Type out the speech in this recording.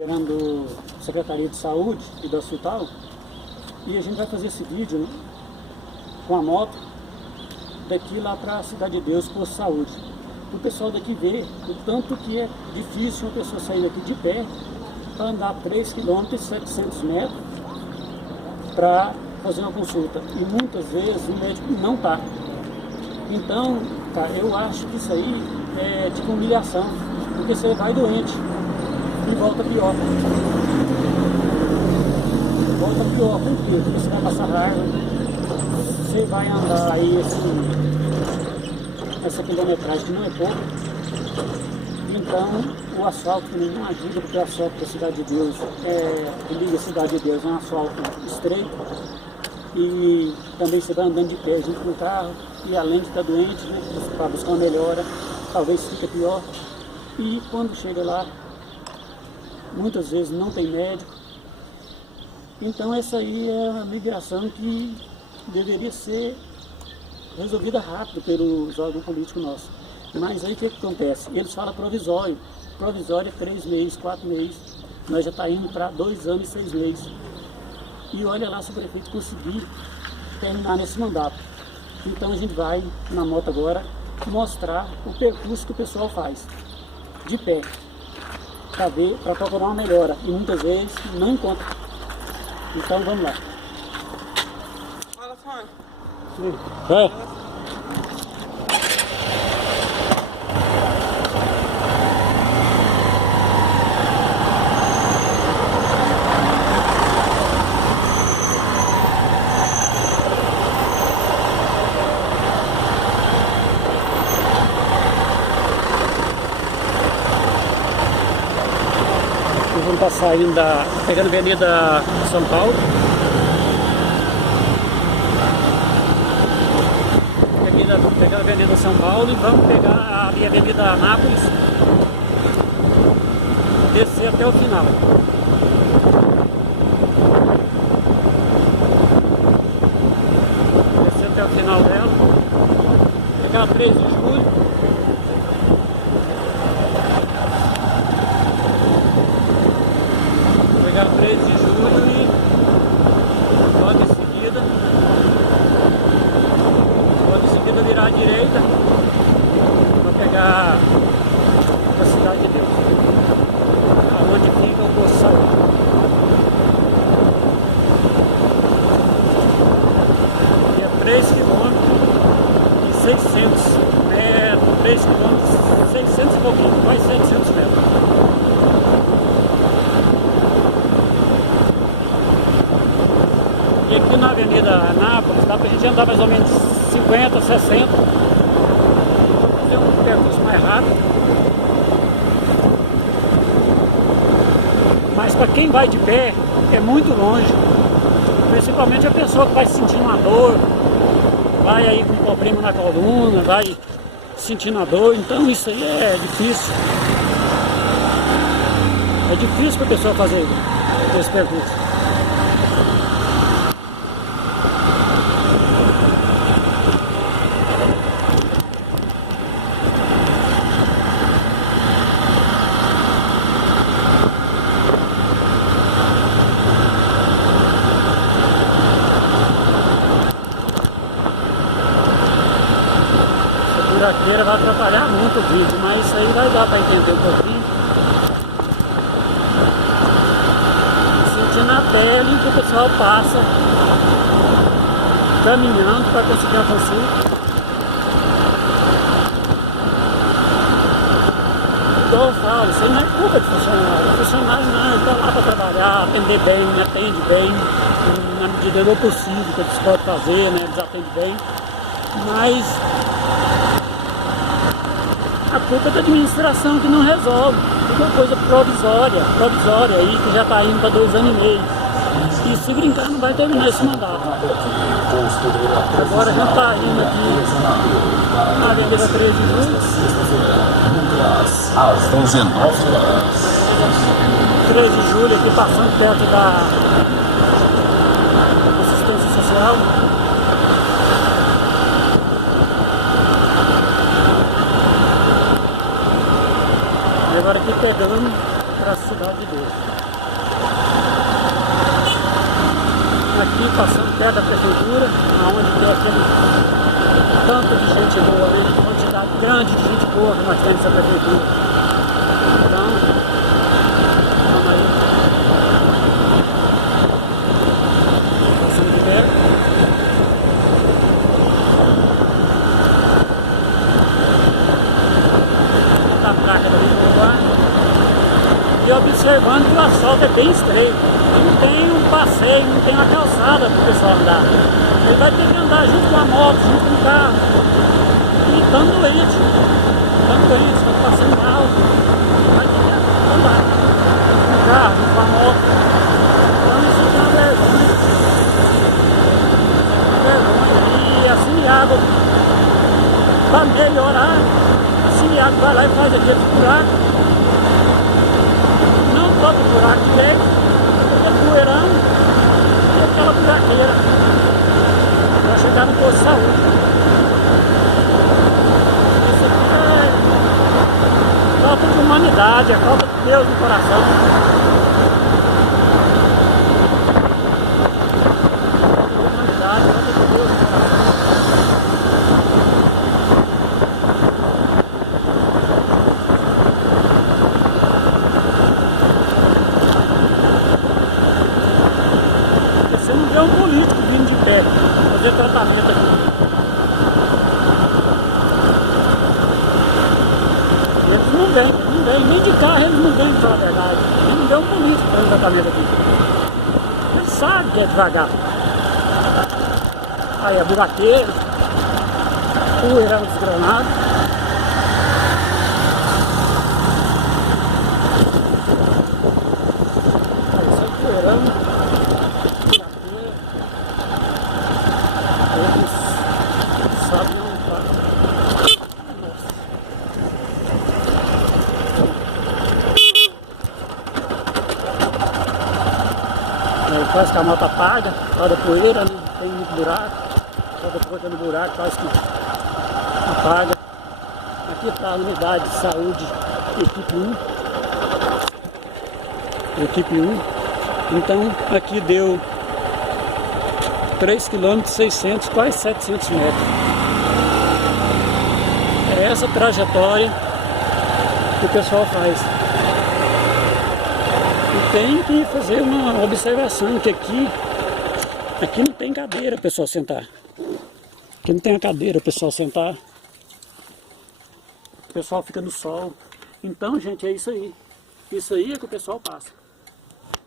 Gerando Secretaria de Saúde e do hospital, e a gente vai fazer esse vídeo, né, com a moto daqui lá para a Cidade de Deus, Posto de Saúde. O pessoal daqui vê o tanto que é difícil uma pessoa sair daqui de pé para andar 3 km e 700 metros para fazer uma consulta, e muitas vezes o médico não está. Então, cara, eu acho que isso aí é tipo humilhação, porque você vai doente e volta pior. Volta pior, por quê? Porque você vai passar raiva, você vai andar aí essa quilometragem que não é pouco. Então, o asfalto também não ajuda, porque o asfalto da Cidade de Deus, que liga a Cidade de Deus, é um asfalto estreito. E também você vai andando de pé junto com o carro, e além de estar doente, né, para buscar uma melhora, talvez fique pior. E quando chega lá, muitas vezes não tem médico. Então essa aí é uma migração que deveria ser resolvida rápido pelos órgãos políticos nossos. Mas aí o que acontece? Eles falam provisório. Provisório é 3 meses, 4 meses. Nós já está indo para 2 anos e 6 meses. E olha lá se o prefeito conseguir terminar nesse mandato. Então a gente vai na moto agora mostrar o percurso que o pessoal faz de pé, para procurar uma melhora, e muitas vezes não encontra. Então vamos lá. Fala, Sônia. Sim. Vamos estar saindo pegando a Avenida São Paulo. Pegando a Avenida São Paulo e vamos pegar ali a Avenida Anápolis, descer até o final. Descer até o final dela, pegar a 13 de julho. Pegar 13 de julho e logo em seguida virar à direita para pegar a Cidade de Deus, aonde fica o Posto de Saúde. E é 3 km e 600 metros, 3 km 600 e pouquinho, quase 700 metros. E aqui na Avenida Anápolis dá pra gente andar mais ou menos 50, 60, fazer um percurso mais rápido. Mas para quem vai de pé é muito longe, principalmente a pessoa que vai sentindo uma dor, vai aí com problema na coluna, vai sentindo a dor, então isso aí é difícil. É difícil para a pessoa fazer esse percurso. A buraqueira vai atrapalhar muito o vídeo, mas isso aí vai dar para entender um pouquinho. Sentindo a pele que o pessoal passa caminhando para conseguir a consulta. Igual eu falo, isso aí não é culpa de funcionário. O funcionário não, ele está lá para trabalhar, atender bem, atende bem, na medida do possível que eles podem fazer, né? Eles atendem bem, mas a culpa é da administração que não resolve. É uma coisa provisória aí, que já está indo para 2 anos e meio. E se brincar não vai terminar esse mandato. Agora a gente está indo aqui na Avenida 13 de julho. Às 19 horas. 13 de julho aqui passando perto da assistência social. E agora aqui pegando para a cidade de Deus. Aqui passando perto da prefeitura, onde tem aquele tanto de gente boa, uma quantidade grande de gente boa que nós temos nessa prefeitura. Então, vamos aí. Passando de perto. A placa da Vitor e observando que o asfalto é bem estreito, não tem um passeio, não tem uma calçada para o pessoal andar. Ele vai ter que andar junto com a moto, junto com o carro, e estando doente, está passando mal, vai ter que andar junto com o carro, junto com a moto. Então isso é uma vergonha. E assim a água para melhorar. Se a água vai lá e faz aquele buraco, não toca o buraco direito, é poeirão e aquela buraqueira para chegar no posto de saúde. Isso aqui é falta de humanidade, é falta de Deus no coração. Falta de humanidade, falta de Deus no coração. É um político vindo de pé fazer tratamento aqui. Eles não vêm, nem de carro eles não vêm, pra falar a verdade. Eles não vê um político fazendo tratamento aqui. Eles sabem que é devagar. Aí a buraqueira, poeirão desgranado. Aí isso é poeirão. Sabe onde tá. Nossa. Aí quase que a moto apaga, por causa da poeira, né? Tem muito buraco, por causa da poeira no buraco, quase que apaga. Aqui está a unidade de saúde equipe 1. Equipe 1. Então aqui deu 3 km 600, quase 700 metros. É essa trajetória que o pessoal faz. E tem que fazer uma observação, que aqui não tem cadeira para o pessoal sentar. Aqui não tem a cadeira para o pessoal sentar. O pessoal fica no sol. Então, gente, é isso aí. Isso aí é que o pessoal passa.